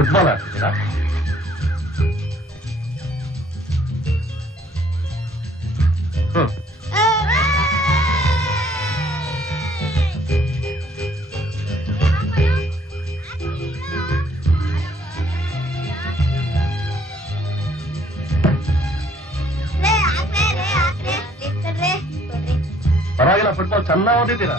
Football ಆಡ್ತಿದ್ದೀರಾ? ಪರವಾಗಿಲ್ಲ, football ಚೆನ್ನಾಗಿ ಓದಿದ್ದೀರಾ.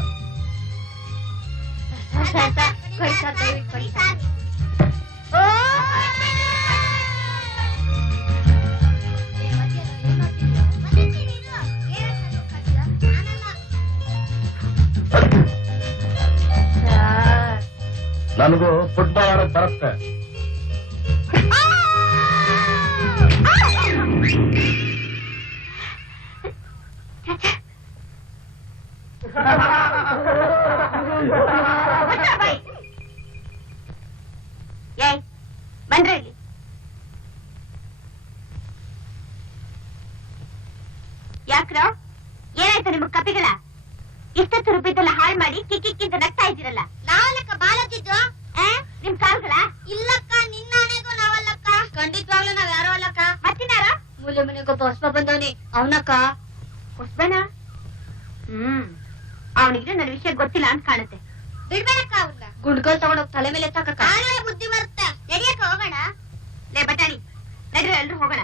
ನನಗೂ ಫುಟ್ಬಾಲ್ ಆಡೋದು ಬರುತ್ತೆ. ಬಂದ್ರೆ ಇಲ್ಲಿ ಯಾಕ್ರೋ ಏನಾಯ್ತು ನಿಮ್ ಕಪಿಗಳ? ಇಷ್ಟೊತ್ತು ರೂಪಾಯಿದೆಲ್ಲ ಹಾಳು ಮಾಡಿ ಕಿಕ್ಕಿಕ್ಕಿಂತ ನಗ್ತಾ ಇದ್ದೀರಲ್ಲ. ನಾವಲ್ಲಕ್ಕ ಬಾಲತ್ತಿದ್ದು ನಿಮ್ ಕಾಲ್ಗಳ? ಇಲ್ಲಕ್ಕ, ನಿನ್ನಾನೆಗೂ ನಾವಲ್ಲಕ್ಕ. ಖಂಡಿತವಾಗ್ಲೂ ನಾವ್ ಯಾರೋ ಅಲ್ಲಕ್ಕ. ಮತ್ತಿನಾರ? ಮೂಲೆ ಮನೆಗೊಬ್ಬ ಹೊಸ್ಬ ಬಂದವನಿ, ಅವನಕ್ಕ. ಹೊಸ್ಬನ? ಅವನಿಗೆ ನನ್ನ ವಿಷಯ ಗೊತ್ತಿಲ್ಲ ಅಂತ ಕಾಣುತ್ತೆ. ಬಿಡ್ಬೇಡಕ್ಕ ಅವ್ರನ್ನ. ಗುಂಡ್ಗೋಲ್ ತಗೊಂಡೋಗ್ ತಲೆ ಮೇಲೆ ಎತ್ತಾಕಕ್ಕ. ಆಗಲೇ ಬುದ್ಧಿ ಬರುತ್ತೆ. ನಡಿಯಕ್ಕ ಹೋಗೋಣ. ಲೇ ಬಟಾಣಿ, ನಡ್ರಿ ಎಲ್ರು ಹೋಗೋಣ.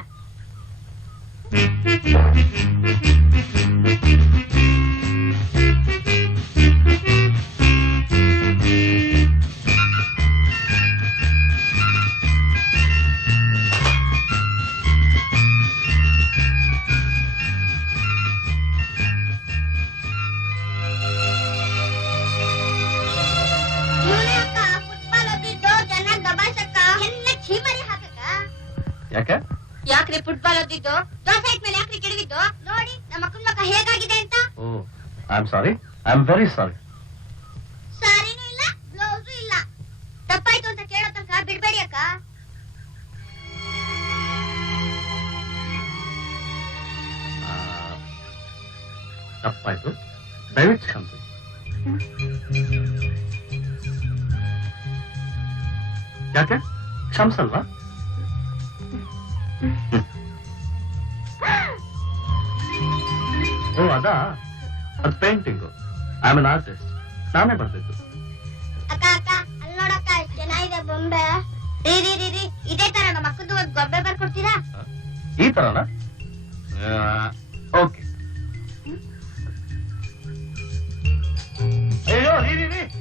ಯಾಕ್ರಿ ಫುಟ್ಬಾಲ್ ಓದಿದ್ದು? ದೋಸೆ ಇಟ್ಮೇಲೆ ಯಾಕ್ರಿ ಕೆಡವಿದ್ದು? ನೋಡಿ ನಮ್ಮ ಅಕ್ಕನ ಮಕ್ಕ ಹೇಗಾಗಿದೆ ಅಂತ. I am sorry, I am very sorry. ಸಾರಿನೂ ಇಲ್ಲ, ಬ್ಲೌಸು ಇಲ್ಲ. ತಪ್ಪಾಯ್ತು ಅಂತ ಕೇಳೋ ತನಕ ಬಿಡ್ಬೇಡಿ ಅಕ್ಕ. ತಪ್ಪಾಯ್ತು, ದಯವಿಟ್ಟು ಕ್ಷಮಿಸಿ. ಯಾಕೆ ಕ್ಷಮಿಸಲ್ವಾ? ಓ ಅದಾ, ಅದು painting. I am an artist. ನಾನೇ ಬರ್ತಿತ್ತು. ಅಕ್ಕ ಅಕ್ಕ, ಅಲ್ಲಿ ನೋಡಕ್ಕ, ಎಷ್ಟು ಚೆನ್ನಾಗಿದೆ ಬೊಂಬೆ. ರೀ ಇದೇ ತರ ನಮ್ಮ ಅಕ್ಕದ್ದು ಒಂದು ಗೊಂಬೆ ಬರ್ಕೊಡ್ತೀರಾ? ಈ ತರನಾ? ಓಕೆ. ಅಯ್ಯೋ ರೀ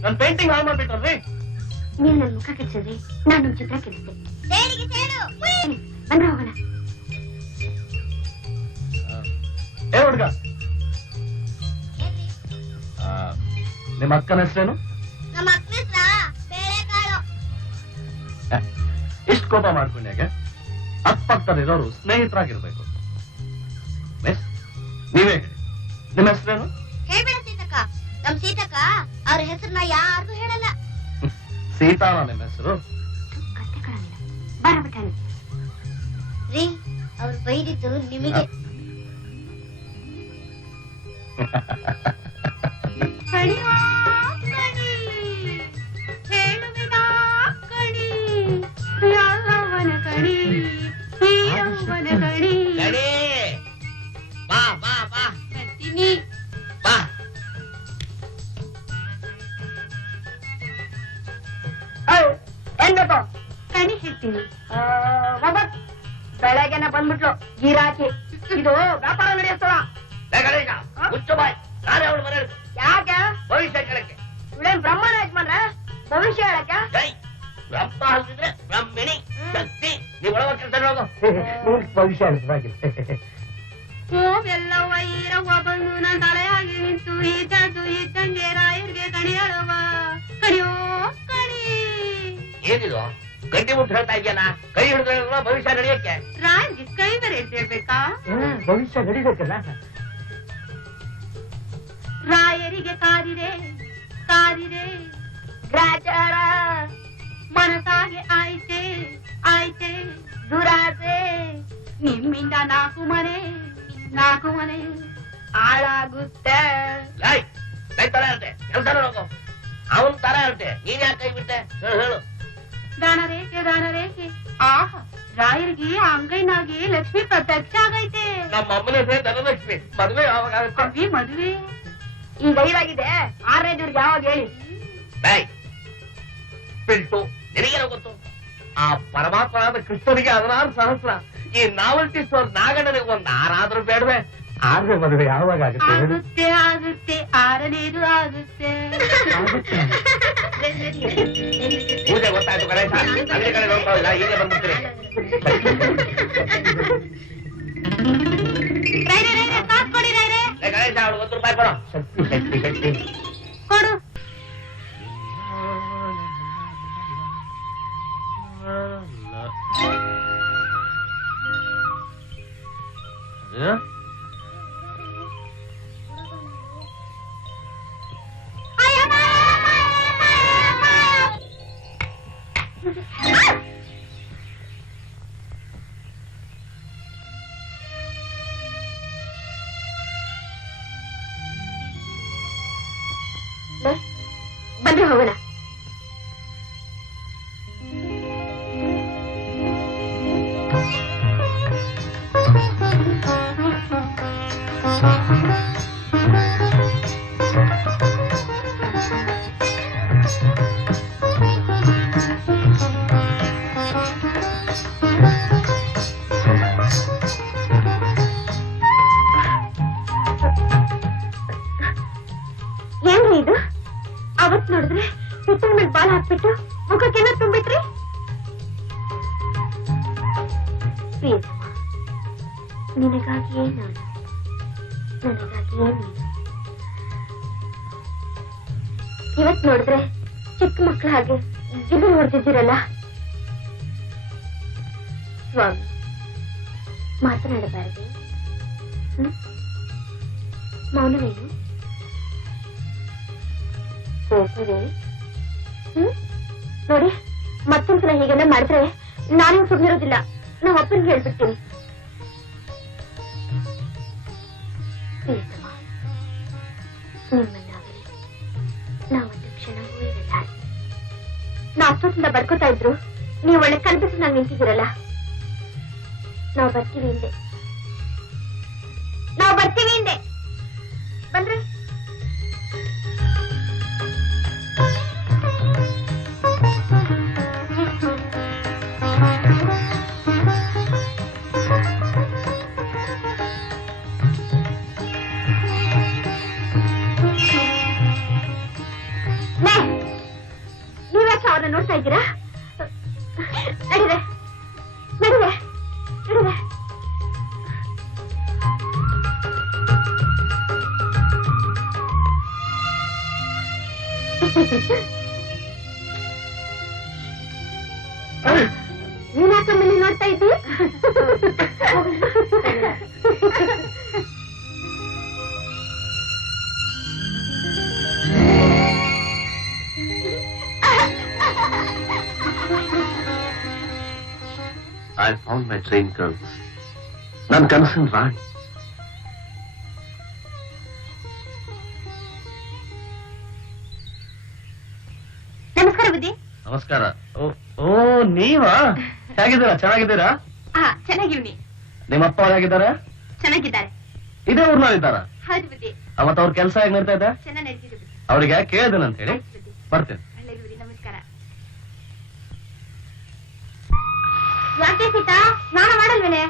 ನನ್ ಪೇಂಟಿಂಗ್ ಹಾಳು ಮಾಡ್ಬಿಟ್ರಲ್ರಿ. ನೀವು ನನ್ನ ಮುಖ ಕೆಡ್ಸಿದ್ರಿ, ನಾನು ನಿಮ್ ಚಿತ್ರ ಕೆಡಿಸ್ದೆ. ಸೇಡಿಗೆ ಸೇಡು. ಬಂದ್ರೆ ಹೋಗೋಣ. ಏ ಹುಡ್ಗ, ನಿಮ್ಮ ಅಕ್ಕನ ಹೆಸರೇನು? ನಮ್ಮ ಅಕ್ಕನ ಹೆಸರ ಬೇಳೆಕಾಳು. ಇಷ್ಟು ಕೋಪ ಮಾಡ್ಕೊಂಡ್ಯಾಗೆ? ಅಕ್ಕಪಕ್ಕದಲ್ಲಿರೋರು ಸ್ನೇಹಿತರಾಗಿರ್ಬೇಕು. ಮಿಸ್, ನೀವೇ ಹೇಳಿ, ನಿಮ್ಮ ಹೆಸರೇನು? ಹೇಳ್ಬೇಡ ಸೀತಕ್ಕ. ನಮ್ ಸೀತಕ್ಕ ಅವ್ರ ಹೆಸರನ್ನ ಯಾರಿಗೂ ಹೇಳಲ್ಲ. ಸೀತಾನ ನಿಮ್ಮ ಹೆಸರು? ಕತ್ತೆ ಕಣಲ್ಲ, ಬಾರ ಬಟಾಣಿ. ರೀ, ಅವ್ರು ಬೈದಿದ್ದು ನಿಮಗೆ. ಕಣಿ ಹೇಳ್ತೀನಿ. ಬೆಳಗ್ಗೆನ ಬಂದ್ಬಿಟ್ಲು ಗಿರಾಕಿ. ಇದು ವ್ಯಾಪಾರ ನಡೆಯಸ್ತಳ. ಯಾಕೆ? ಭವಿಷ್ಯ ಕೇಳಕ್ಕೆ. ಇವಳೇನ್ ಬ್ರಹ್ಮನ ಯಜಮಾನ್ರ? ಭವಿಷ್ಯ ಹೇಳಕ್ಕೆ? ಬ್ರಹ್ಮ ಅಲ್ದಿದ್ರೆ ಬ್ರಹ್ಮಿಣಿ ಶಕ್ತಿ. ನೀವು ಒಳಗ ಕೆಲಸ ಹೋಗು. ಭವಿಷ್ಯ ಎಲ್ಲವ ಈರವ್ವ ಬಂದು ನನ್ನ ತಲೆಯಾಗಿ ನಿಂತು ಇದ್ದಂಗೆ ರಾಯರ್ಗೆ ಕಣಿ ಹೇಳುವ. ಕಣಿಯೋ ಕಣಿ. ಏನಿದು ಗಡ್ಡಿ ಮುಟ್ಟು ಹೇಳ್ತಾ ಇದೆಯಲ್ಲ? ಕೈ ಹಿಡಿದ್ರೆ ಭವಿಷ್ಯ ನಡೆಯಕ್ಕೆ. ರಾಯರ್ಗೆ ಕೈ ಬೇರೆ ಹೇಳ್ಬೇಕಾ? ಭವಿಷ್ಯ ನಡಿಬೇಕಲ್ಲ. ರಾಯರಿಗೆ ಕಾದಿದೆ ಗ್ರಾಚಾರ, ಮನಸಾಗೆ ಆಯ್ತೆ ದುರಾಸೆ. ನಿಮ್ಮಿಂದ ನಾಲ್ಕು ಮನೆ ಹಾಳಾಗುತ್ತೆ. ಕೈ ತರ ಇರುತ್ತೆ, ಕೆಲಸ ಹೋಗು. ಅವನ್ ತರ ಇರುತ್ತೆ, ನೀನ್ ಯಾಕೆ ಕೈ ಬಿಟ್ಟೆ? ಹೇಳು. ದಾನ ರೇಖೆ ಆಹಾ ರಾಯರಿಗೆ ಅಂಗೈನಾಗಿ ಲಕ್ಷ್ಮಿ ಪ್ರತ್ಯಕ್ಷ ಆಗೈತೆ. ನಮ್ಮ ಅಮ್ಮನ ಹೆಸರೇ ಧನಲಕ್ಷ್ಮಿ. ಮದುವೆ ಯಾವಾಗ ಆಗುತ್ತೆ? ಮದುವೆ ಈಗ ಐವಾಗಿದೆ. 6ನೇ ದಿವ್ರಿಗೆ ಯಾವಾಗ ಹೇಳಿ? ಪಿಲ್ಟು ನಿನಗೇನೋ ಗೊತ್ತು? ಆ ಪರಮಾತ್ಮನಾದ ಕೃಷ್ಣನಿಗೆ 16 ಸಹಸ್ರ, ಈ ನಾವಲ್ಟಿ ಸ್ಟೋರ್ ನಾಗಣ್ಣನಿಗೆ 1 ಆರಾದ್ರೂ ಬೇಡವೆ? 6ನೇ ಮದುವೆ ಯಾವಾಗ ಆಗುತ್ತೆ? 6ನೇದು ಆಗುತ್ತೆ. ಪೂಜೆ ಗೊತ್ತಾಯ್ತು ಗಣೇಶ. ಅದೇ ಕಡೆ ನೋಡ್ಕೊಳ್ಳಿಲ್ಲ, ಈಗ ಬಂದ್ಬಿಡ್ತೀರಿ. ಕೊಡಿ ರೈರೆ. ಗಣೇಶ ಅವಳು 1 ರೂಪಾಯಿ ಕೊಡು. ಶಕ್ತಿ ಕೊಡು. ಬಂದ್ರೆ ಹೋಗೋಣ. ಏನ್ರಿ ಇದು? ಅವತ್ ನೋಡಿದ್ರೆ ಹಿಟ್ಟಿನ ಮೇಲೆ ಬಾಲ್ ಹಾಕ್ಬಿಟ್ಟು ಮುಖಕ್ಕೆಲ್ಲ ತುಂಬಿಟ್ರಿ. ನಿನಗಾಗಿಯೇ ನಾನು, ನನಗಾಗಿಯೇ ನೀನು. ಇವತ್ ನೋಡಿದ್ರೆ ಚಿಕ್ಕ ಮಕ್ಕಳ ಹಾಗೆ ಜಿಬು ನೋಡ್ತಿದ್ದೀರಲ್ಲ. ಸ್ವಾಮಿ, ಮಾತನಾಡಬಾರದೆ? ಮೌನವೇನು? ಹೋಗುವೆ. ನೋಡಿ, ಮತ್ತೊಂದ್ಸಲ ಹೀಗೆಲ್ಲ ಮಾಡಿದ್ರೆ ನಾನೇ ಸುಮ್ಮನಿರೋದಿಲ್ಲ. ನಾವು ಅಪ್ಪನಿಗೆ ಹೇಳ್ಬಿಡ್ತೀನಿ. ನಿಮ್ಮನ್ನಾಗಲಿ ನಾವೊಂದು ಕ್ಷಣವೂ ಇರಲ್ಲ. ನಾವು ಅಷ್ಟೊತ್ತಿಂದ ಬಡ್ಕೋತಾ ಇದ್ರು, ನೀವು ಒಳ್ಳೆ ಕಲ್ಪಿಸಿ ನಂಗೆ ನಿಂತಿದ್ದೀರಲ್ಲ. ನಾವು ಬರ್ತೀವಿ ಹಿಂದೆ, ನಾವು ಬರ್ತೀವಿ ಹಿಂದೆ. ಬಂದ್ರೆ ನೀವ್ಯಾಕೆ ಅವ್ರನ್ನ ನೋಡ್ತಾ ಇದ್ದೀರಾ? ನಡಿವೆ ನಡಿವೆ ನಡಿವೆ. ನೀನಾಕಮ್ಮಲ್ಲಿ ನೋಡ್ತಾ ಇದ್ದಿ? I found my train girls. ನನ್ನ ಕನಸಿನ ರಾಣಿ. ನಮಸ್ಕಾರ ಬುದ್ಧಿ. ನಮಸ್ಕಾರ. ಓ ನೀವಾ? ಹೇಗಿದ್ದೀರಾ? ಚೆನ್ನಾಗಿದ್ದೀರಾ? ಚೆನ್ನಾಗಿವ್ನಿ. ನಿಮ್ಮಪ್ಪ ಅವ್ರು ಹೇಗಿದ್ದಾರೆ? ಚೆನ್ನಾಗಿದ್ದಾರೆ. ಇದೇ ಊರ್ನಲ್ಲಿದ್ದಾರ? ಹೌದು ಬುದ್ಧಿ. ಅವತ್ತು ಅವ್ರ ಕೆಲಸ ಹೇಗ್ ನಡೀತಾ ಇದೆ? ಚೆನ್ನಾಗಿ ನಡೀತಿದೆ ಬುದ್ಧಿ. ಅವ್ರಿಗೆ ಕೇಳಿದೆನಂತ ಹೇಳಿ ಬರ್ತೇನೆ. ಒಳ್ಳೆದು ಬುದ್ಧಿ. ನಮಸ್ಕಾರ. ಯಾಕೆ ಸೀತಾ ಸ್ನಾನ ಮಾಡಲ್ವೇನೆ?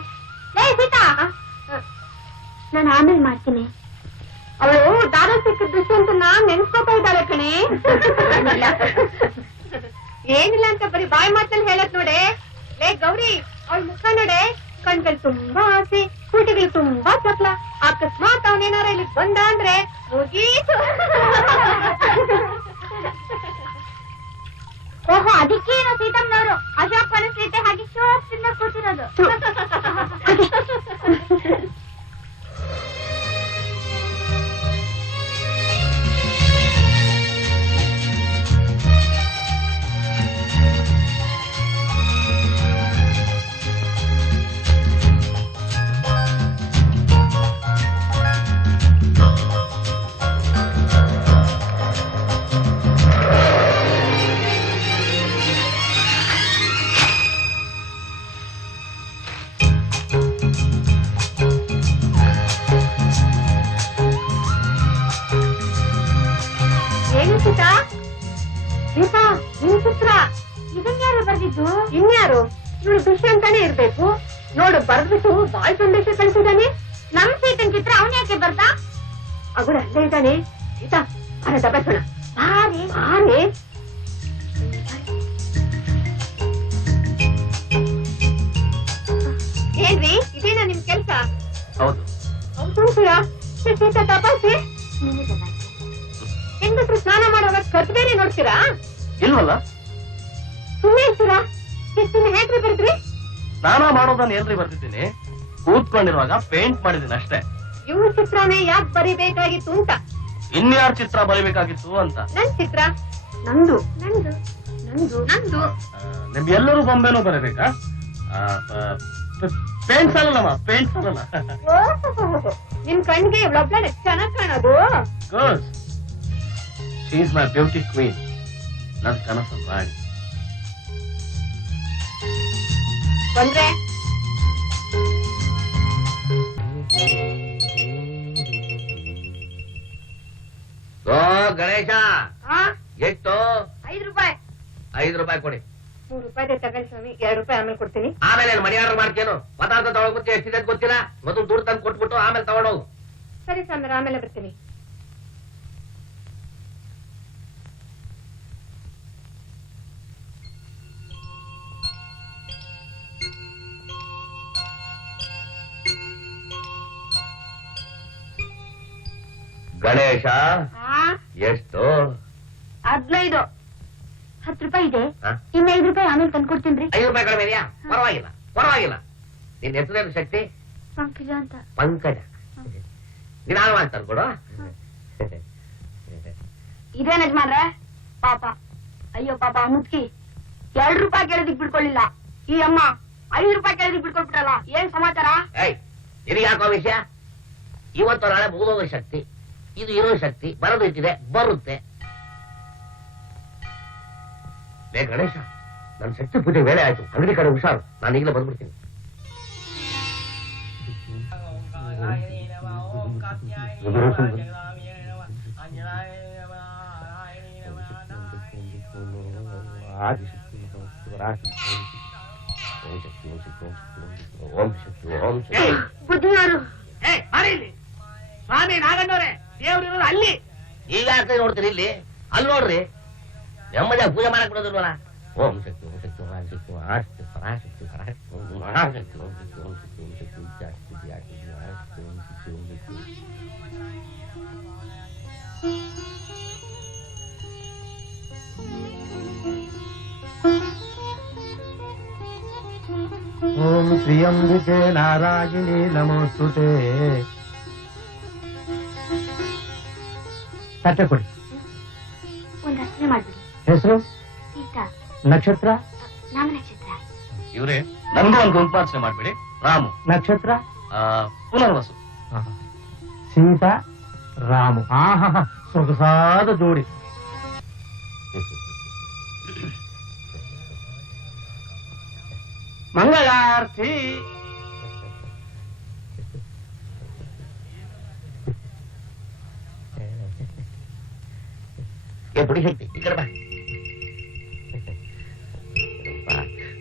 ಸೀತಾ, ನಾನು ಆಮೇಲೆ ಮಾಡ್ತೀನಿ. ಅವಳು ದಾರ ಸಿಕ್ಕ ದುಷ್ಯಂತ ನೆನ್ಸ್ಕೊತಾ ಇದ್ದಾಳೆ ಕಣೆ. ಏನಿಲ್ಲ ಅಂತ ಬರೀ ಬಾಯಿ ಮಾತಲ್ಲಿ ಹೇಳತ್ ನೋಡೆ. ಲೇ ಗೌರಿ, ಅವಳ ಮುಖ ನೋಡೆ, ಕಣ್ಗಳು ತುಂಬಾ ಆಸೆ, ಕೂಟಿಗಳು ತುಂಬಾ ಚಪ್ಲ. ಅಕಸ್ಮಾತ್ ಅವನೇನಾರ ಇಲ್ಲಿ ಬಂದ ಅಂದ್ರೆ ಮುಗೀತು. ಓಹೋ, ಅದಕ್ಕೇನು ಸೀತಮ್ಮನವರು ಅಶೋಕ್ ಪರಿಸ್ಥಿತಿ ಹಾಗೆ ಶೋಕ್ತಿಂದ ಕೂತಿರೋದು. ನಿನ್ ಚಿತ್ರ ಇದನ್ಯಾರು ಬರ್ದಿದ್ದು? ಇನ್ಯಾರು? ಇವಳು ಖುಷಿ ಅಂತಾನೆ ಇರ್ಬೇಕು. ನೋಡು ಬರ್ದ್ಬಿಟ್ಟು ಬಾಳ್ ಸಂದೇಶ ಕಳಿಸಿದಾನೆ. ನಮ್ ಸೀತನ್ ಚಿತ್ರ ಅವನ್ ಯಾಕೆ ಬರ್ದ? ಅವಳು ಅಲ್ಲೇ ಇದ್ದಾನೆ. ಸೀತಾ ಬಾರ ದಬ್ಬಸೋಣ. ಬಾರೆ ಬಾರೆ. ಏನ್ರಿ ಇದೇನಾ ನಿಮ್ ಕೆಲ್ಸ? ಹೌದು. ಸೀತಾ ತಪಾಸಿ ಹೆಂಗಸ್ರು ಸ್ನಾನ ಮಾಡುವಾಗ ಕತ್ ಬೇರೆ ನೋಡ್ತೀರಾ? ಇಲ್ವಲ್ಲ. ಸುಮ್ಮನೆ ಇರ್ತೀರಾ? ಎಷ್ಟು ಹೇಗ್ರಿ ಬರ್ದ್ರಿ? ಸ್ನಾನ ಮಾಡೋದನ್ನ ಏನ್ರಿ ಬರ್ತಿದ್ದೀನಿ, ಕೂತ್ಕೊಂಡಿರುವಾಗ ಪೇಂಟ್ ಮಾಡಿದ್ದೀನಿ ಅಷ್ಟೇ. ಇವ್ರ ಚಿತ್ರನೇ ಯಾಕೆ ಬರಿಬೇಕಾಗಿತ್ತು ಅಂತ. ಇನ್ಯಾರ ಚಿತ್ರ ಬರೀಬೇಕಾಗಿತ್ತು ಅಂತ. ನನ್ ಚಿತ್ರ ನಂದು ನಂದು ನಂದು ನಂದು. ನಿಮ್ ಎಲ್ಲರೂ ಬೊಂಬೆನೂ ಬರಬೇಕಾ? ಪೇಂಟ್ ಸಾಲಲ್ಲಮ್ಮ, ಪೇಂಟ್ ಸಾಲಲ್ಲ. ನಿಮ್ ಕಣ್ಗೆ ಇವಳೊಬ್ಳೆ ಚೆನ್ನಾಗ್ ಕಾಣೋದು. Good. She is my beauty queen. ನನ್ ಕನಸು ರಾಣಿ. ಬಂದ್ರೆ ಗಣೇಶ ಎಷ್ಟು? 5 ರೂಪಾಯಿ. 5 ರೂಪಾಯಿ ಕೊಡಿ. 3 ರೂಪಾಯಿ ತಗೊಳ್ಳಿ ಸ್ವಾಮಿ, 2 ರೂಪಾಯಿ ಆಮೇಲೆ ಕೊಡ್ತೀನಿ. ಆಮೇಲೆ ಮನಿ ಆರ್ಡರ್ ಮಾಡ್ತೇನು? ಪದಾರ್ಥ ತಗೊಳಕ್ ಎಷ್ಟಿದೆ ಗೊತ್ತಿಲ್ಲ. ಮೊದಲು ದುಡ್ಡು ತಂದು ಕೊಟ್ಬಿಟ್ಟು ಆಮೇಲೆ ತಗೊಂಡೋಗು. ಸರಿ ಸ್ವಾಮಿ, ಆಮೇಲೆ ಬರ್ತೀನಿ. ಗಣೇಶ ಎಷ್ಟು? 15. 10 ರೂಪಾಯಿ ಇದೆ. ಹ? ಇನ್ನು 5 ರೂಪಾಯಿ ಆಮೇಲೆ ತಂದ್ಕೊಡ್ತೀನಿ. 5 ರೂಪಾಯಿ ಕಡಿಮೆ ಇದೆಯಾ? ಪರವಾಗಿಲ್ಲ ಪರವಾಗಿಲ್ಲ. ನಿನ್ನ ಹೆಸರೇನು ಶಕ್ತಿ? ಪಂಕಜ ಅಂತ. ಪಂಕಜ. ನಿಧಾನವಾಗಿ ತಂದ್ಕೊಡು. ಇದೇನ್ ಯಜಮಾನ್ರೆ ಪಾಪ? ಅಯ್ಯೋ ಪಾಪ ಮುದ್ಕಿ 2 ರೂಪಾಯಿ ಕೇಳಿದಿಕ್ ಬಿಡ್ಕೊಳ್ಳಿಲ್ಲ. ಈ ಅಮ್ಮ 5 ರೂಪಾಯಿ ಕೇಳಿದಿಕ್ ಬಿಡ್ಕೊಳ್ಬಿಟ್ರಲ್ಲ. ಏನ್ ಸಮಾಚಾರ? ಏಯ್, ನಿನಗೆ ಯಾಕೋ ವಿಷಯ? ಇವತ್ತು ನಾಳೆ ಮುಗಿದೋಗೋ ಶಕ್ತಿ, ಇದು ಇರೋ ಶಕ್ತಿ ಬರೋದು ಇಟ್ಟಿದೆ, ಬರುತ್ತೆ. ಲೇ ಗಣೇಶ, ನನ್ನ ಶಕ್ತಿ ಪೂಜೆ ವೇಳೆ ಆಯ್ತು. ಅಂಗಡಿ ಕಡೆ ಹುಷಾರು. ನಾನು ಈಗಲೇ ಬಂದ್ಬಿಡ್ತೀನಿ. ಬುದ್ಧಿವಾರು ಸ್ವಾಮಿ ನಾಗಣ್ಣವ್ರೆ, ದೇವ್ರು ಅಲ್ಲಿ. ಈಗ ಯಾಕೆ ನೋಡ್ತೀರಿ? ಇಲ್ಲಿ ಅಲ್ಲಿ ನೋಡ್ರಿ. ನೆಮ್ಮದಿಯಾಗಿ ಪೂಜೆ ಮಾಡಕ್ ಬಿಡೋದಿಲ್ವಲ್ಲ. ಓಂ ಶಕ್ತಿ ಓಂ ಶಕ್ತಿ ಓಂ ಶಕ್ತಿ ಆಸ್ತಿ ಪರಾಶಕ್ತಿ ಪರಾಶಕ್ತಿ ಓಂ ಮಹಾಶಕ್ತಿ ಓಂ ಶಕ್ತಿ ಓಂ ಶಕ್ತಿ ಓಂ ಶಕ್ತಿ ಜಾಸ್ತಿ ಜಾಸ್ತಿ ಜಾಸ್ತಿ ಓಂ ಶಕ್ತಿ ಓಂ ಶಕ್ತಿ. ಓಂ ಶ್ರೀಯಂಬಿಕೆ ನಾರಾಯಣಿ ನಮೋಸ್ತುತೆ. ತಟ್ಟೆ ಕೊಡಿ. ಒಂದ್ ರಚನೆ ಮಾಡ್ಬಿಡಿ. ಹೆಸರು? ಸೀತಾ. ನಕ್ಷತ್ರ? ನಾಮ ನಕ್ಷತ್ರ. ಇವ್ರೆ ನನ್ಗೂ ಒಂದು ಉಪಾಸನೆ ಮಾಡ್ಬೇಡಿ. ರಾಮು. ನಕ್ಷತ್ರ? ಪುನರ್ವಸು. ಸೀತಾ ರಾಮು. ಸೊಗಸಾದ ಜೋಡಿ. ಮಂಗಳಾರತಿ. ಪುಡಿ ಶಕ್ತಿ ಈ ಕಡೆ ಬಾ.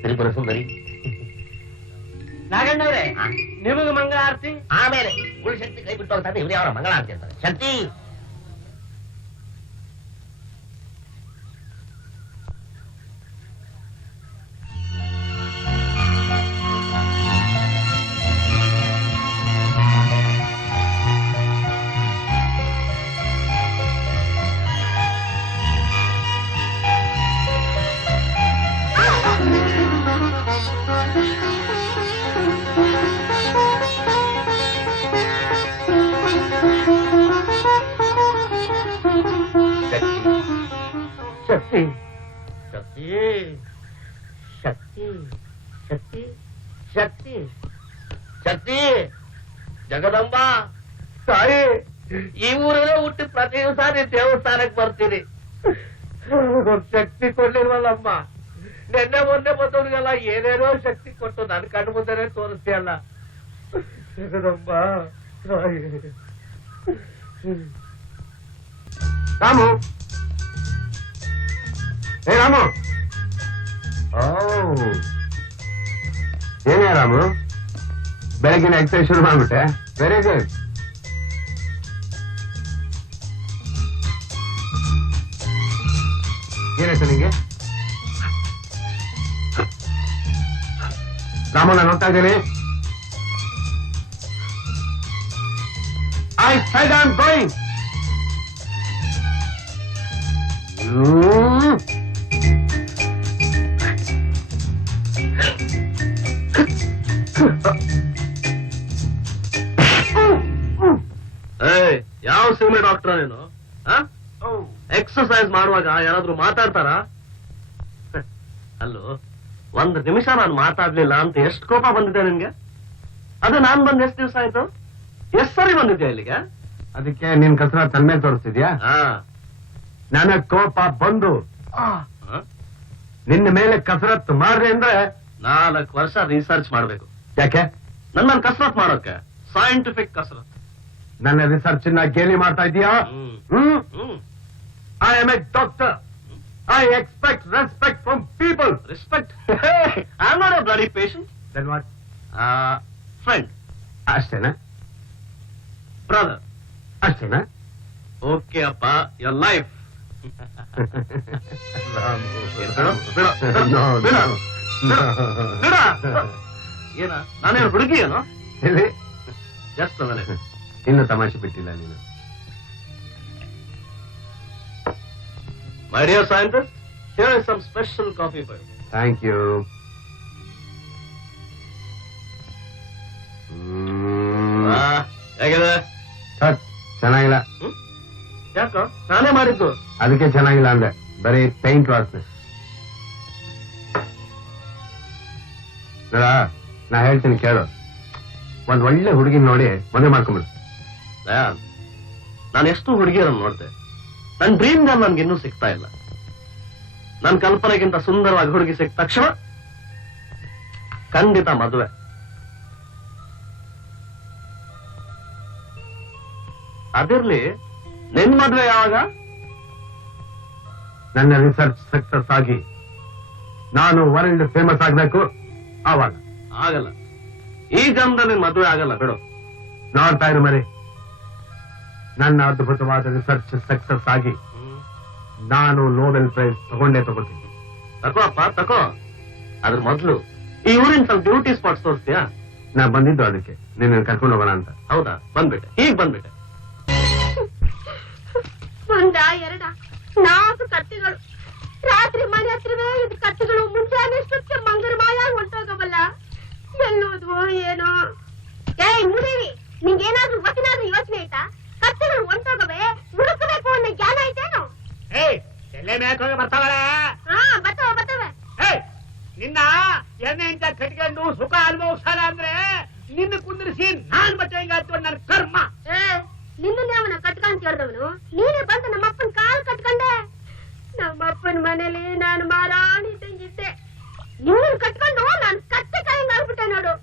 ತ್ರಿಪುರ ಸುಂದರಿ. ನಾಗಣ್ಣವ್ರೆ, ನಿಮಗೆ ಮಂಗಳಾರತಿ. ಆಮೇಲೆ ಉಳಿ ಶಕ್ತಿ ಕೈ ಬಿಟ್ಟು ಹೋಗ್ತಾರೆ. ಇವ್ರು ಯಾವ ಮಂಗಳಾರತಿ ಅಂತಾರೆ. ಶಕ್ತಿ ಶಕ್ತಿ ಶಕ್ತಿ ಶಕ್ತಿ ಶಕ್ತಿ ಶಕ್ತಿ ಶಕ್ತಿ ಜಗದಂಬ ತಾಯಿ, ಈ ಊರಲ್ಲೇ ಹುಟ್ಟಿ ಪ್ರತಿ ದಿವಸ ನೀನ್ ದೇವಸ್ಥಾನಕ್ಕೆ ಬರ್ತೀನಿ. ಶಕ್ತಿ ಕೊಡ್ಲಿಲ್ವಲ್ಲಮ್ಮ. ನಿನ್ನೆ ಮೊನ್ನೆ ಬಂದವ್ರಿಗೆಲ್ಲ ಏನೇನೋ ಶಕ್ತಿ ಕೊಟ್ಟು ನನ್ ಕಣ್ಣು ಮುಂದೆನೆ ತೋರಿಸ್ತೀಯಲ್ಲ ಜಗದಂಬ ತಾಯಿ. ರಾಮು, ಏ ರಾಮು, ಏನೇ ರಾಮು, ಬೆಳಗಿನ ಎಕ್ಸರ್ಸೈಸ್ ಶುರು ಮಾಡ್ಬಿಟ್ಟೆ. Very good. ಏನಾಯ್ತು ನಿಂಗೆ? ರಾಮು, ನಾನು ನೋಡ್ತಾ ಇದ್ದೀನಿ. I said I'm going. ಯಾವ ಸಿನಿಮಾ ಡಾಕ್ಟರ್ ನೀನು? ಎಕ್ಸರ್ಸೈಸ್ ಮಾಡುವಾಗ ಯಾರಾದ್ರೂ ಮಾತಾಡ್ತಾರ? ಅಲ್ಲೋ, ಒಂದ್ ನಿಮಿಷ ನಾನು ಮಾತಾಡ್ಲಿಲ್ಲ ಅಂತ ಎಷ್ಟು ಕೋಪ ಬಂದಿದೆ ನಿನ್ಗೆ? ಅದು ನಾನ್ ಬಂದ್ ಎಷ್ಟು ದಿವಸ ಆಯ್ತು? ಎಷ್ಟ್ ಸರಿ ಬಂದಿದ್ಯಾ ಇಲ್ಲಿಗೆ? ಅದಕ್ಕೆ ನಿನ್ ಕಸರ ತನ್ಮೇ ತೋರಿಸ್ತಿದ್ಯಾ? ನನಗ್ ಕೋಪ ಬಂದು ನಿನ್ನ ಮೇಲೆ ಕಸರತ್ತು ಮಾಡ್ದೆ ಅಂದ್ರೆ 4 ವರ್ಷ ರಿಸರ್ಚ್ ಮಾಡ್ಬೇಕು. ಯಾಕೆ? ನನ್ನ ಕಸರತ್ ಮಾಡೋಕೆ. ಸೈಂಟಿಫಿಕ್ ಕಸರತ್. ನನ್ನ ರಿಸರ್ಚ್ ನ ಗೇಲಿ ಮಾಡ್ತಾ ಇದೀಯಾ? I am a doctor. I expect respect from people. Respect? I am not a bloody patient. Then what? Friend. ಅಷ್ಟೇನಾ? ಬ್ರದರ್. ಅಷ್ಟೇನಾ? ಓಕೆ ಅಪ್ಪ, ಯೋರ್ ಲೈಫ್. ಏನ ನಾನೇನು ಹುಡುಗಿ ಏನೋ? ಜಸ್ಟ್ ಇನ್ನು ತಮಾಷೆ ಬಿಟ್ಟಿಲ್ಲ ನೀನು. My dear scientist, here is some special coffee for you. Thank you. ಹೇಗಿದೆ? ಚೆನ್ನಾಗಿಲ್ಲ. ಯಾಕ? ನಾನೇ ಮಾಡಿದ್ದು. ಅದಕ್ಕೆ ಚೆನ್ನಾಗಿಲ್ಲ ಅಂದ್ರೆ ಬರೀ ಪೇಂಟ್ ವಾಸನೆ. ನಾ ಹೇಳ್ತೀನಿ ಕೇಳು. ಒಂದ್ ಒಳ್ಳೆ ಹುಡುಗಿ ನೋಡಿ ಮದುವೆ ಮಾಡ್ಕೊಂಬಿಡು. ನಾನು ಎಷ್ಟು ಹುಡುಗಿಯರನ್ನು ನೋಡ್ದೆ. ನನ್ ಡ್ರೀಮ್ ಗರ್ಲ್ ನನ್ಗೆ ಇನ್ನೂ ಸಿಗ್ತಾ ಇಲ್ಲ. ನನ್ ಕಲ್ಪನೆಗಿಂತ ಸುಂದರವಾಗಿ ಹುಡುಗಿ ಸಿಕ್ಕ ತಕ್ಷಣ ಖಂಡಿತ ಮದುವೆ. ಅದಿರ್ಲಿ, ನಿನ್ ಮದುವೆ ಯಾವಾಗ? ನನ್ನ ರಿಸರ್ಚ್ ಸಕ್ಸಸ್ ಆಗಿ ನಾನು ವರ್ಲ್ಡ್ ಫೇಮಸ್ ಆಗ್ಬೇಕು, ಆವಾಗ. ಆಗಲ್ಲ, ಈ ಜನ್ಮದಲ್ಲಿ ಮದುವೆ ಆಗಲ್ಲ ಬಿಡು. ನೋಡ್ತಾ ಇರು ಮರಿ, ನನ್ನ ಅದ್ಭುತವಾದ ರಿಸರ್ಚ್ ಸಕ್ಸಸ್ ಆಗಿ ನಾನು ನೋಬೆಲ್ ಪ್ರೈಸ್ ತಗೊಂಡೇ ತಗೋತೀನಿ. ತಕೋ ಅಪ್ಪ, ತಕೋ. ಅದ್ರ ಮೊದ್ಲು ಈ ಊರಿನ ಸ್ವಲ್ಪ ಬ್ಯೂಟಿ ಸ್ಪಾಟ್ಸ್ ತೋರಿಸ್ತೀಯಾ? ನಾ ಬಂದಿದ್ದು ಅದಕ್ಕೆ, ನಿನ್ನ ಕರ್ಕೊಂಡು ಹೋಗೋಣ ಅಂತ. ಹೌದಾ? ಬಂದ್ಬಿಟ್ಟೆ, ಈಗ ಬಂದ್ಬಿಟ್ಟೆ. ಒಂದ 2 4 ಕತ್ತಿಗಳು. ರಾತ್ರಿ ಮನೆ ಹತ್ರವೇ ಇದು ಕತ್ತಿಗಳು. ಮುಂಜಾನೆ ಅಷ್ಟೊತ್ತಿಗೆ ಮಂಗರ ಮಾಯ ಹೊಂಟೋಗವಲ್ಲ, ಎಲ್ಲೋದ್ವೋ ಏನೋ. ಏಯ್ ಮುದೇವಿ, ನಿಂಗೇನಾದ್ರೂ ಗೊತ್ತಿನಾದ್ರೂ ಯೋಚನೆ ಆಯ್ತಾ? ಕತ್ತಿಗಳು ಹೊಂಟೋಗವೆ, ಹುಡುಕಬೇಕು ಅನ್ನೋ ಜ್ಞಾನ ಐತೇನು? ಎಲ್ಲೇ ಮೇಕೋಗಿ ಬರ್ತಾವಳೆ. ಬರ್ತವೆ. ನಿನ್ನ ಎಣ್ಣೆ ಇಂತ ಕಟ್ಕೊಂಡು ಸುಖ ಅನುಭವಿಸಾರ ಅಂದ್ರೆ ನಿನ್ನ ಕುಂದಿರಿಸಿ ನಾನ್ ಬಟ್ಟೆ ಹೆಂಗಾಯ್ತು ನನ್ನ ಕರ್ಮ. ನಿನ್ನ ಅವನ ಕಟ್ಕೊಂತ ಹೇಳ್ದವನು ನೀನೇ ಬಂದು ನಮ್ಮಪ್ಪನ ಕಾಲ್ ಕಟ್ಕೊಂಡೆ. ನಮ್ಮಪ್ಪನ ಮನೇಲಿ ನಾನು ಮಾರಾಣಿ ತಂಗಿದ್ದೆ. ನಿನ್ನ ಕಟ್ಕೊಂಡು ನಾನು ಕತ್ತೆ ಕಾಯಿಂದ ಆಗ್ಬಿಟ್ಟೆ ನೋಡು.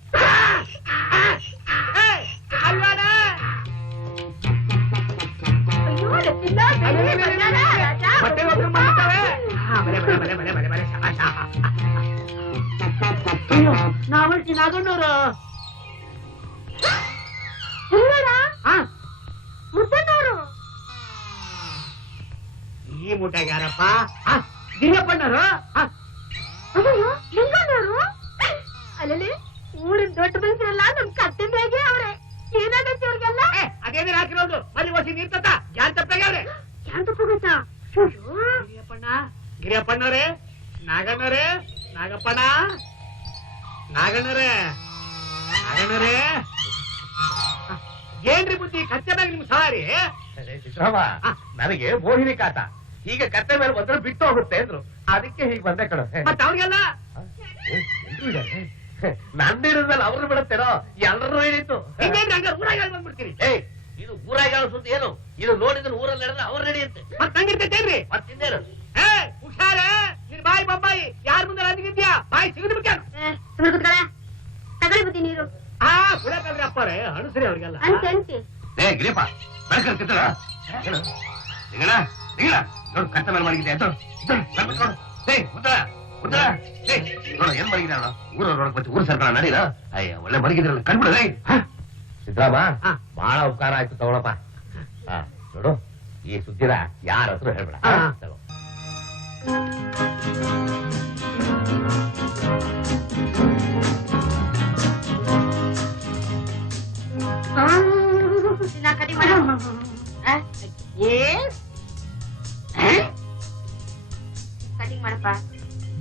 ನಾವಳ್ತಿ ನಾಗಣ್ಣವ್ರು ಮುದ್ದನವರು. ಈ ಮುಟ್ಟಾಗ ಯಾರಪ್ಪ? ಗಿರಿಯಪ್ಪಣ್ಣರು. ಅಯ್ಯೋ, ಲಿಂಗಣ್ಣವರು. ಅಲ್ಲಲ್ಲಿ ಊರಿನ ದೊಡ್ಡ ಮನುಷ್ಯರೆಲ್ಲ ನಮ್ ಕತ್ತೆ ಬೇಗೆ ಅವ್ರೆ. ಏನಾಗತ್ತೆ ಅವ್ರಿಗೆಲ್ಲ? ಅದೇನೇ ಹಾಕಿರೋದು ಮಲ್ಲಿ ಹೊಸಿ ನೀರ್ ತತ್ತ ಯಾನ್ ತಪ್ಪಾಗ್ಯಾವ್ರೆ? ಯಾನ್ ತಪ್ಪಾಗತ್ತಾ? ಗಿರಿಯಪ್ಪಣ್ಣ, ಗಿರಿಯಪ್ಪಣ್ಣರೇ, ನಾಗಣ್ಣರೇ, ನಾಗಪ್ಪಣ್ಣ, ನಾಗಣ್ಣರೇ, ನಾಗಣ್ಣರೇ. ಏನ್ರಿ ಬುದ್ಧಿ ಕತ್ತೆ ಮ್ಯಾಗ ನಿಮ್ ಸಾರಿ? ಸಿದ್ದರಾಮ, ನನಗೆ ಮೋಹಿನಿ ಕಾಟ. ಈಗ ಕತ್ತೆ ಮೇಲೆ ಬಂದ್ರೆ ಬಿಟ್ಟು ಹೋಗುತ್ತೆ ಅಂದ್ರು, ಅದಕ್ಕೆ ಹೀಗೆ ಬಂದೆ ಕಣ. ಮತ್ತೆ ಅವ್ರಿಗೆಲ್ಲ ನಂದಿರದ್ಮೇಲೆ ಅವ್ರು ಬಿಡುತ್ತೇನೋ? ಎಲ್ಲರೂ ಹೇಳಿತ್ತು. ಊರಾಗ ಬಂದ್ಬಿಡ್ತೀರಿ. ಇದು ಊರಾಗ ಸುದ್ದಿ ಏನು? ಇದು ನೋಡಿದ್ರೆ ಊರಲ್ಲಿ ನಡೆದ್ರೆ ಅವ್ರು ನಡೆಯುತ್ತೆ. ಮತ್ತೆ ಹಂಗಿರ್ತೈತೇನ್ರಿ? ಮತ್ತಿನ್ನೇನು? ಹುಷಾರ, ನಿನ್ ಬಾಯಿ ಬೊಂಬಾಯಿ ಯಾರ ಮುಂದೆ ಅಂದಿದ್ಯಾ? ಬಾಯಿ ಸಿಗದ್ಬಿಟ್ಟಾನು. ತಗೊಳ್ಳಿ ಬುದ್ಧಿ ನೀರು. ಬಿಡಕಲ್ರಿ ಅಪ್ಪರೇ, ಅಣಸ್ರಿ ಅವ್ರಿಗೆಲ್ಲ. ಅಂತೆ ಗಿರಿಯಪ್ಪ ಬೆಳಕಲ್ ಕಿತ್ತಳ ನೋಡು, ಕತ್ತೆ ಮೇಲೆ ಮಲಗಿದೆ. ಏನ್ ಮಲಗಿದ ಊರೊಳಗೆ ಬಂದು ಊರು ಸರ್ಕಾರ ನಡೀರ ಅಯ್ಯ ಒಳ್ಳೆ ಮಲಗಿದ್ರಲ್ಲ ಕಣ್ಬಿಡ ಸಿದ್ದರಾಮ ಬಹಳ ಉಪಕಾರ ಆಯ್ತು ತಗೊಳಪ್ಪ ನೋಡು ಈ ಸುದ್ದಿನ ಯಾರ ಹತ್ರ ಹೇಳ್ಬೇಡ ತಗೋ. ಕಟಿಂಗ್ ಮಾಡಪ್ಪ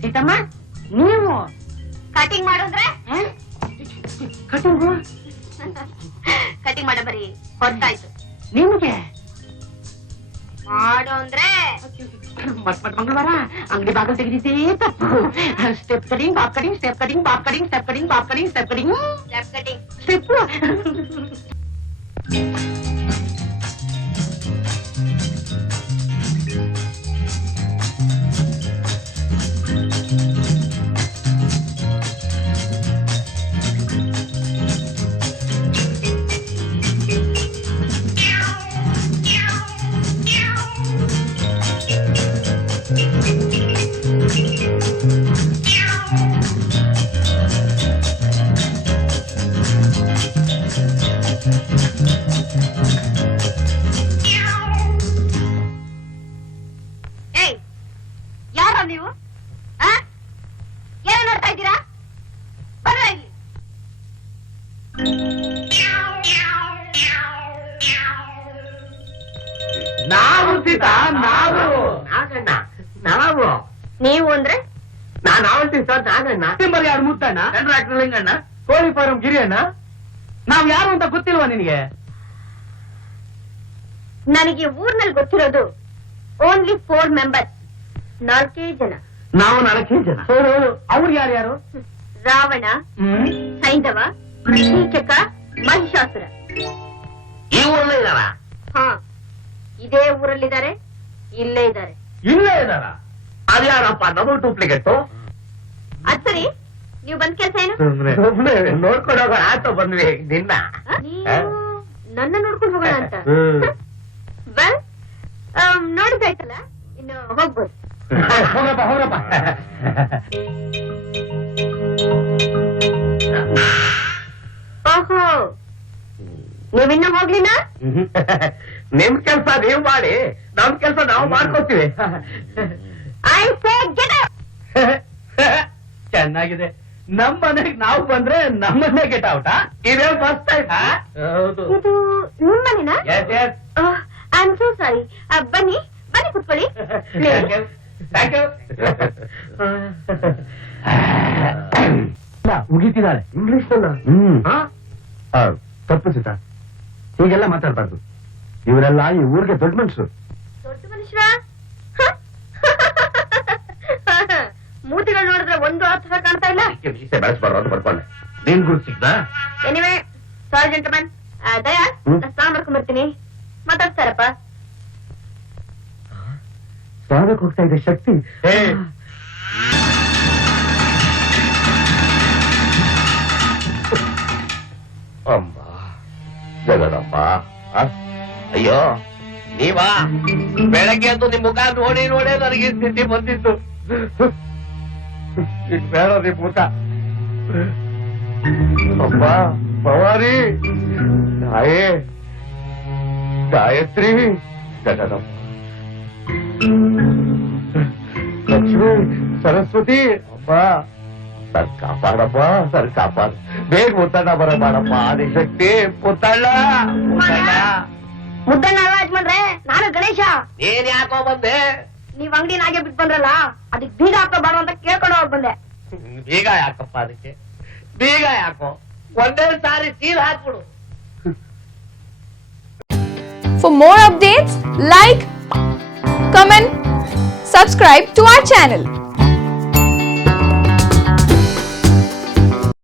ಸೀತಮ್ಮ ನೀವು ಕಟಿಂಗ್ ಮಾಡೋದ್ರೆ ಕಟಿಂಗು ಕಟಿಂಗ್ ಮಾಡ ಬರೀ ಹೊತ್ತಾಯ್ತು ನಿಮ್ಗೆ ಮಾಡು ಅಂದ್ರೆ ಮಟ್ ಮಂಗಳವಾರ ಅಂಗಡಿ ಬಾಗಿಲು ತೆಗೆದಿದ್ದೇ ತಪ್ಪು. Step cutting Baap cutting step cutting Baap cutting step cutting Baap cutting step cutting left cutting step. ಏಯ್ ಯಾರ ನೀವು ಏನೋ ನೋಡ್ತಾ ಇದ್ದೀರಾ ಬರ್ರ ಇಲ್ಲಿ ನಾವು ಸೀತಾ ನಾವು ನಾಗಣ್ಣ ನಾವು ನೀವು ಅಂದ್ರೆ ನಾನು ಅವಳ್ತೀನಿ ಸರ್ ನಾಗಣ್ಣ ಸಿಂಬರ್ ಯಾರು ಮುದ್ದಣ್ಣ ಕಂಡ್ರಾಕ್ಟರ್ ಲಿಂಗಣ್ಣ ಕೋಳಿ ಫಾರಂ ಗಿರಿಯಣ್ಣ ನಾವ್ ಯಾರು ಅಂತ ಗೊತ್ತಿಲ್ವಾ ನಿನಗೆ? ನನಗೆ ಊರ್ನಲ್ಲಿ ಗೊತ್ತಿರೋದು ಓನ್ಲಿ 4 ಮೆಂಬರ್ಸ್ 4 ಜನ ನಾವು 4 ಜನ. ಅವ್ರು ಯಾರ್ಯಾರು? ರಾವಣ ಸೈಂಧವ ಕೀಚಕ ಮಹಿಷಾಸುರ. ಈ ಊರಲ್ಲೇ ಇದಾರ ಹಾ ಇದೇ ಊರಲ್ಲಿದ್ದಾರೆ ಇಲ್ಲೇ ಇದ್ದಾರೆ. ಇಲ್ಲೇ ಇದಾರ? ಅದ್ಯಾರಪ್ಪ ಡಬಲ್ ಡೂಪ್ಲಿಕೇಟ್ ಅದ್ ಸರಿ ನೀವು ಬಂದ್ ಕೆಲಸ ಏನು? ನೋಡ್ಕೊಂಡು ಹೋಗೋಣ ಆತ ಬಂದ್ವಿ ನಿನ್ನ ನೀವು ನನ್ನ ನೋಡ್ಕೊಂಡು ಹೋಗೋಣ ಅಂತ. ವೆಲ್ ನೋಡಿದಾಯ್ತಲ್ಲ ಇನ್ನು ಹೋಗ್ಬೋದು. ಹೋಗಪ್ಪ ಹೋಗಪ್ಪ. ಓಹೋ ನೀವಿನ್ನೂ ಹೋಗ್ಲಿನಾ? ನಿಮ್ ಕೆಲ್ಸ ನೀವು ಮಾಡಿ ನಮ್ ಕೆಲ್ಸ ನಾವು ಮಾಡ್ಕೊತೀವಿ. I say get out. ಚೆನ್ನಾಗಿದೆ. ನಮ್ ಮನೆಗ್ ನಾವು ಬಂದ್ರೆ ನಮ್ಮನ್ನೇ ಗೆಟ್ ಔಟಾ? ಇದೇ ಫಸ್ಟ್ ಟೈಮ್. ಹೌದು. ಇದು ನಿಮ್ಮ ಮನೆನಾ? Yes yes. I am so sorry. ಬನ್ನಿ ಬನ್ನಿ ಕುತ್ಕೊಳ್ಳಿ. Thank you. ಮುಗಿತಿದ್ದಾಳೆ ಇಂಗ್ಲಿಷ್ ತಪ್ಪು ಸೀತಾ, ಹೀಗೆಲ್ಲ ಮಾತಾಡ್ಬಾರ್ದು. ಇವರೆಲ್ಲ ಈ ಊರಿಗೆ ದೊಡ್ಡ ಮನುಷ್ಯರು. ದೊಡ್ಡ ಮನುಷ್ಯ ಮೂತಿಗಳು ನೋಡಿದ್ರೆ ಒಂದು ಅರ್ಥ ಕಾಣ್ತಾ ಇಲ್ಲ. ಬೆಳೆಸ್ಬಾರ್ದು ಅಂತ ಬರ್ಕೊಂಡೆ. ನೀನ್ ಗುರು ಸಿಕ್ದ ಎನಿವೆ ಸಾರಿ ಜೆಂಟಲ್ಮನ್, ದಯಾ ಸ್ನಾನ ಮಾಡ್ಕೊಂಡ್ ಬರ್ತೀನಿ. ಮಾತಾಡ್ತಾರಪ್ಪ. ಸ್ನಾನಕ್ಕೆ ಹೋಗ್ತಾ ಇದೆ ಶಕ್ತಿ. ಅಮ್ಮ ಜಗದಮ್ಮ ಅಯ್ಯೋ ನೀವಾ ಬೆಳಗ್ಗೆ ಅಂತೂ ನಿಮ್ ಮುಖ ನೋಡಿ ನೋಡೇ ನನಗೆ ಈ ಸ್ಥಿತಿ ಬಂದಿತ್ತು. ಈಗ ಬೇಡ ನಿಮ್ ಮುಖ. ಅಮ್ಮ ಭವಾನಿ ತಾಯೇ ಗಾಯತ್ರಿ ಜಗದಮ್ಮ ಲಕ್ಷ್ಮಿ ಸರಸ್ವತಿ ಅಮ್ಮ ಸರ್ ಕಾಪಾಡಪ್ಪ ಸರ್ ಕಾಪಾಡ. ಬೇಗ ಮುತ್ತಣ್ಣ ಬರ ಮಾಡಪ್ಪ ಆದಿಶಕ್ತಿ ಮುತ್ತಣ್ಣ ಮುತ್ತಣ್ಣ. ಮುದ್ದಣ್ಣ ಅಲ್ಲ ಯಜಮಾನ್ರೆ, ನಾನು ಗಣೇಶ. ನೀನ್ ಯಾಕೋ ಬಂದೆ? ನೀವ್ ಅಂಗಡಿನಾಗೆ ಬಿಟ್ಟು ಬಂದ್ರಲ್ಲ, ಅದಕ್ಕೆ ಬೀಗ ಹಾಕೋಬಾರ್ದು ಅಂತ ಕೇಳ್ಕೊಂಡು ಹೋಗ್ ಬಂದೆ. ಬೀಗ ಯಾಕಪ್ಪ ಅದಕ್ಕೆ? ಬೀಗ ಯಾಕೋ ಒಂದೇ ಸಾರಿ seal ಹಾಕ್ಬಿಡು. For more updates, like, comment, subscribe to our channel.